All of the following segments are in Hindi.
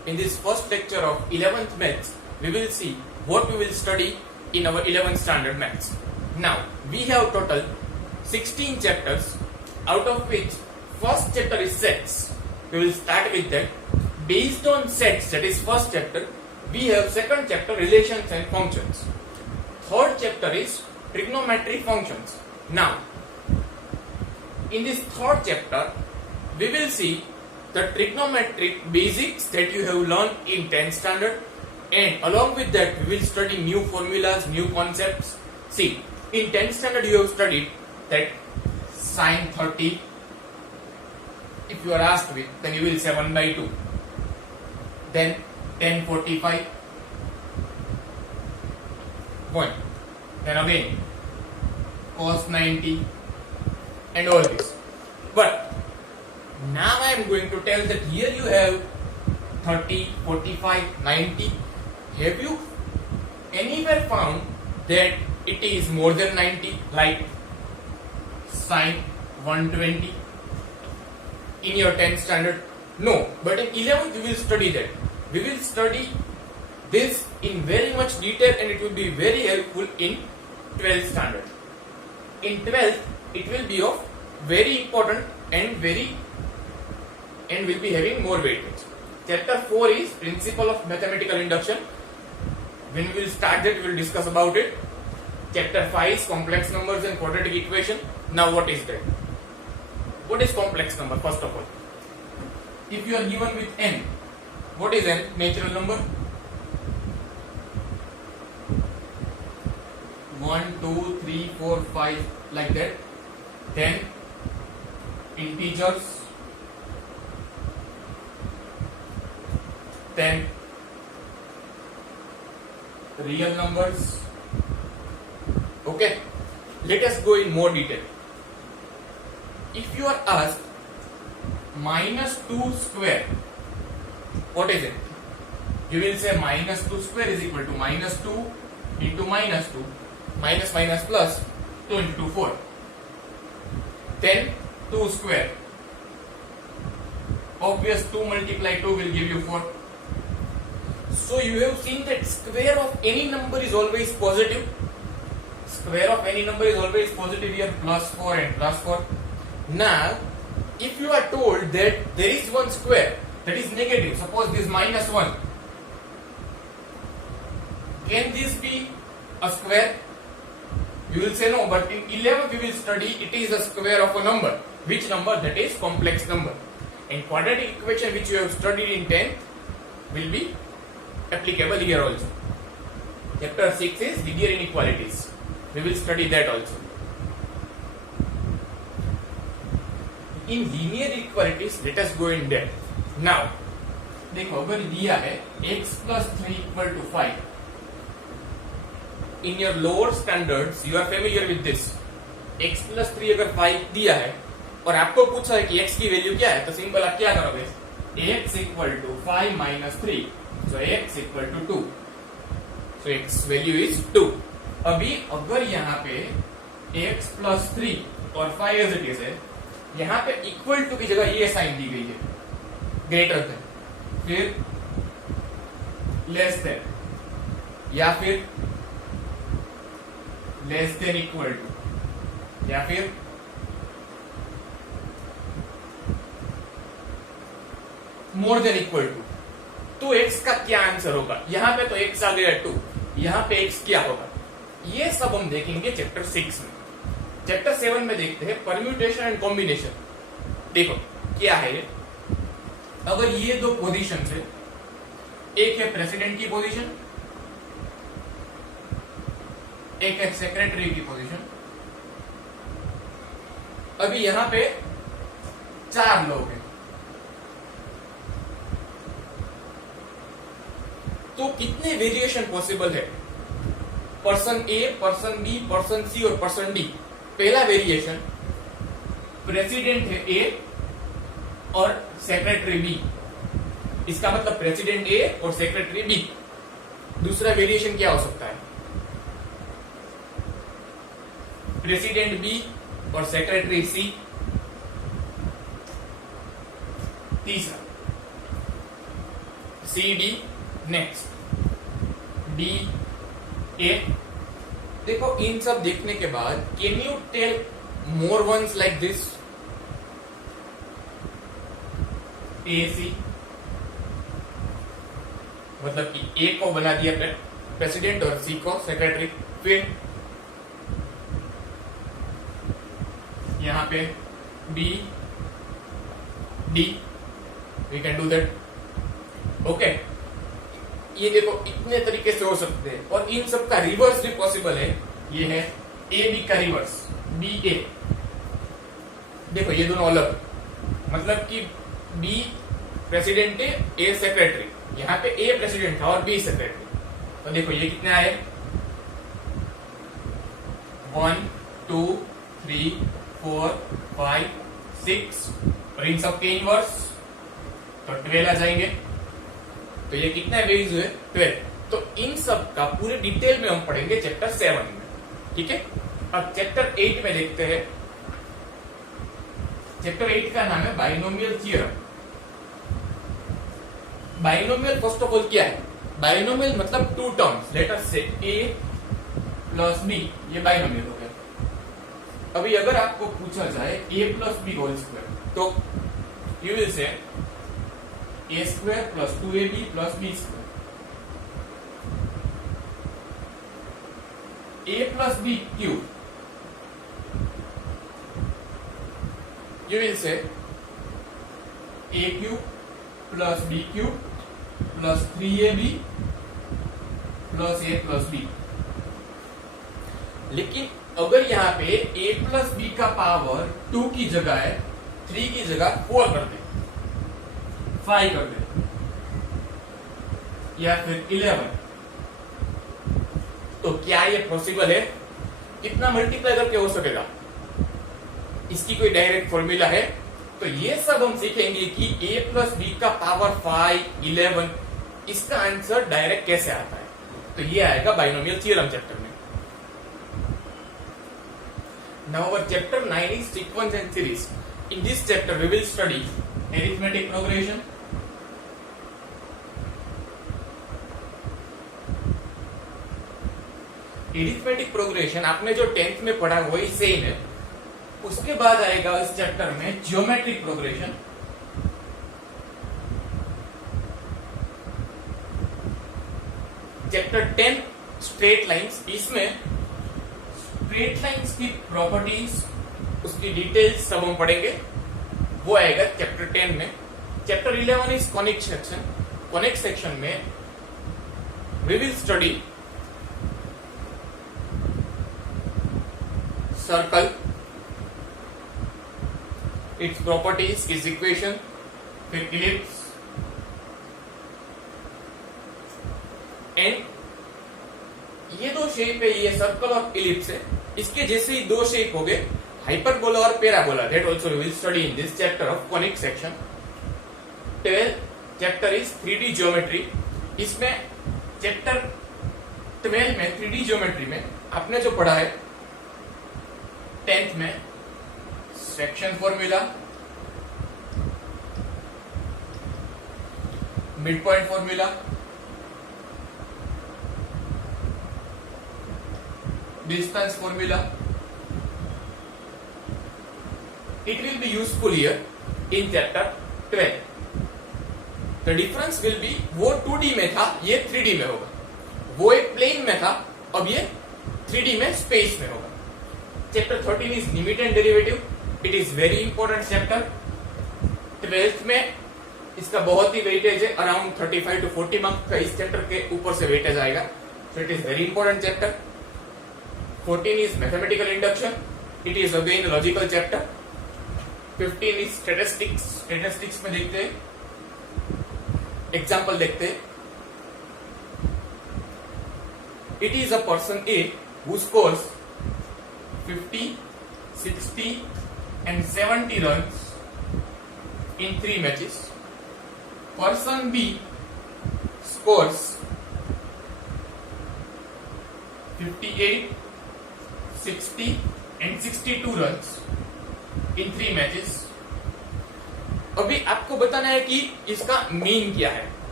In this first lecture of 11th Maths, we will see what we will study in our 11th standard Maths. Now, we have total 16 chapters, out of which first chapter is sets. We will start with that. Based on sets, that is first chapter, we have second chapter relations and functions. Third chapter is trigonometric functions. Now, in this third chapter, we will see the trigonometric basics that you have learned in 10th standard, and along with that we will study new formulas, new concepts. See, in 10th standard you have studied that sine 30. If you are asked with, then you will say 1 by 2. Then tan 45. Point. Then again cos 90 and all this. But now I am going to tell that here you have 30, 45, 90. Have you anywhere found that it is more than 90, like sine 120 in your 10th standard? No, but in 11th we will study that. We will study this in very much detail, and it will be very helpful in 12th standard. In 12th it will be of very important and will be having more weightage. Chapter 4 is principle of mathematical induction. When we will start that, we will discuss about it. Chapter 5 is complex numbers and quadratic equation. Now what is that? What is complex number? First of all, if you are given with n, what is n? Natural number. 1, 2, 3, 4, 5, like that. Then integers. Then real numbers. Okay, let us go in more detail. If you are asked minus 2 square, what is it? You will say minus 2 square is equal to minus 2 into minus 2 minus minus plus 2 into 2, 4. Then 2 square. Obvious, 2 multiply 2 will give you 4. So you have seen that square of any number is always positive. Square of any number is always positive here, plus 4 and plus 4. Now, if you are told that there is one square that is negative, suppose this minus 1, can this be a square? You will say no, but in 11th we will study it is a square of a number. Which number? That is complex number. And quadratic equation which you have studied in 10th will be applicable here also. Chapter 6 is linear inequalities. We will study that also. In linear inequalities, let us go in depth. Now, देखो अगर दिया है x plus 3 equal to 5. In your lower standards, you are familiar with this. x plus 3 अगर 5 दिया है और आपको पूछा है कि x की वैल्यू क्या है, तो सिंपल आप क्या करोगे? x equal to 5 minus 3. So x equal to 2. So x value is 2. अभी अगर यहाँ पे x plus 3 और 5 as it is है, यहाँ पे इक्वल टू की जगह ये साइन दी गई है, ग्रेटर देन, फिर लेस देन, या फिर लेस देन इक्वल टू, या फिर मोर देन इक्वल टू, तो x का क्या आंसर होगा? यहाँ पे तो x आ गया 2, यहाँ पे x क्या होगा? ये सब हम देखेंगे चैप्टर 6 में. चैप्टर 7 में देखते हैं परम्यूटेशन एंड कॉम्बिनेशन. देखो क्या है ये. अगर ये दो पोजीशन है, एक है प्रेसिडेंट की पोजीशन, एक है सेक्रेटरी की पोजीशन. अभी यहां पे 4 लोग हैं, तो कितने वेरिएशन पॉसिबल है? पर्सन ए, पर्सन बी, पर्सन सी और पर्सन डी. पहला वेरिएशन प्रेसिडेंट है ए और सेक्रेटरी बी. इसका मतलब प्रेसिडेंट ए और सेक्रेटरी बी. दूसरा वेरिएशन क्या हो सकता है? प्रेसिडेंट बी और सेक्रेटरी सी. तीसरा C D, next D A. देखो इन सब देखने के बाद can you tell more once like this? ए सी, मतलब कि ए को बना दिया प्रेसिडेंट और सी को सेक्रेटरी। फिर यहां पे B D, we can do that. Okay, ये देखो इतने तरीके से हो सकते हैं और इन सब का रिवर्स भी पॉसिबल है। ये है ए बी का रिवर्स, बी ए। देखो ये दोनों अलग, मतलब कि बी प्रेसिडेंट है, ए सेक्रेटरी। यहाँ पे ए प्रेसिडेंट था और बी सेक्रेटरी। तो देखो ये कितने आए? 1 2 3 4 5 6, और इन सब के इनवर्स तो 12 आ जाएंगे। तो ये कितने वेज हुए? 12। तो इन सब का पूरे डिटेल में हम पढ़ेंगे चैप्टर 7 में, ठीक है। अब चैप्टर 8 में देखते हैं। चैप्टर 8 का नाम है binomial theorem. Binomial first of all क्या है? बाइनोमियल मतलब टू टर्म्स, लेट अस से ए प्लस बी, ये बाइनोमियल हो गया। अभी अगर आपको पूछा जाए ए प्लस बी होल स्क्वायर, तो you will say A square plus 2ab plus B square. A plus B cube, you will say A cube plus B cube plus 3ab plus A plus B. लेकिन अगर यहाँ पे a प्लस बी का पावर 2 की जगह 3 की जगह 4 कर दे, 5 कर दे, या फिर 11, तो क्या ये पॉसिबल है? कितना मल्टीप्लाई करके हो सकेगा? इसकी कोई डायरेक्ट फॉर्मूला है? तो ये सब हम सीखेंगे कि a प्लस बी का पावर 5, 11, इसका आंसर डायरेक्ट कैसे आता है। तो ये आएगा बाइनोमियल थ्योरम चैप्टर में। Now our chapter 9 is sequence and series. In this chapter we will study arithmetic progression, arithmetic progression आपने जो 10th में पढ़ा वही सेम है। उसके बाद आएगा इस चैप्टर में geometric progression, chapter 10 straight lines. इसमें स्ट्रेट लाइंस की प्रॉपर्टीज, उसकी डिटेल्स सब हम पढ़ेंगे, वो आएगा चैप्टर 10 में। Chapter 11 is conic section. Conic section में we will study circle, its properties, it's equation, फिर इलिप्स एंड ये दो शेप है, ये सर्कल और इलिप्स है। इसके जैसे ही दो शेप हो गए, हाइपरबोला और parabola. That also we will study in this chapter of conic section. 12th chapter is 3D geometry. इसमें चैप्टर 12 में 3D ज्योमेट्री में आपने जो पढ़ा है 10th में, section formula, mid point formula, distance formula, it will be useful here in chapter 12. The difference will be वो 2D में था, ये 3D में होगा। वो एक प्लेन में था, अब ये 3D में स्पेस में होगा। Chapter 13 is limit and derivative. It is very important chapter. 12th में इसका बहुत ही वेटेज है, अराउंड 35 to 40 मार्क्स का इस चैप्टर के ऊपर से वेटेज आएगा। So it is very important chapter. 14 is mathematical induction. It is again a logical chapter. 15 is statistics. Statistics में देखते हैं, एग्जाम्पल देखते हैं। It is a person A who scores 50, 60 and 70 runs in 3 matches. Person B scores 58, 60 and 62 runs in 3 matches. अभी आपको बताना है कि इसका मीन क्या है।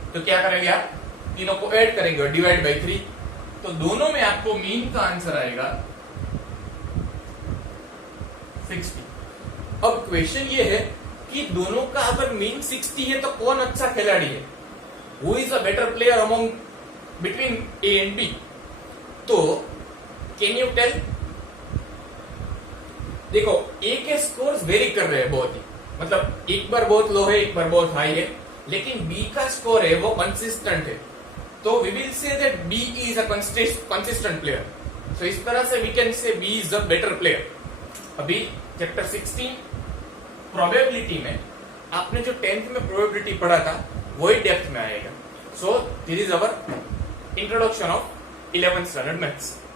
तो क्या करेंगे आप, तीनों को ऐड करेंगे और डिवाइड बाई 3, तो दोनों में आपको मीन का आंसर आएगा 60। अब क्वेश्चन ये है कि दोनों का अगर मीन 60 है तो कौन अच्छा खिलाड़ी है, who is a better player among between A and B. तो कैन यू टेल, देखो ए के स्कोर्स वेरी कर रहे हैं बहुत ही, मतलब एक बार बहुत लो है, एक बार बहुत हाई है, लेकिन बी का स्कोर है वो कंसिस्टेंट है, तो we will say that B is a consistent player. सो इस तरह से we can say B is a better player. अभी चैप्टर 16 प्रोबेबिलिटी में आपने जो 10th में प्रोबेबिलिटी पढ़ा था वही डेप्थ में आएगा। So this is our introduction of 11th standard maths.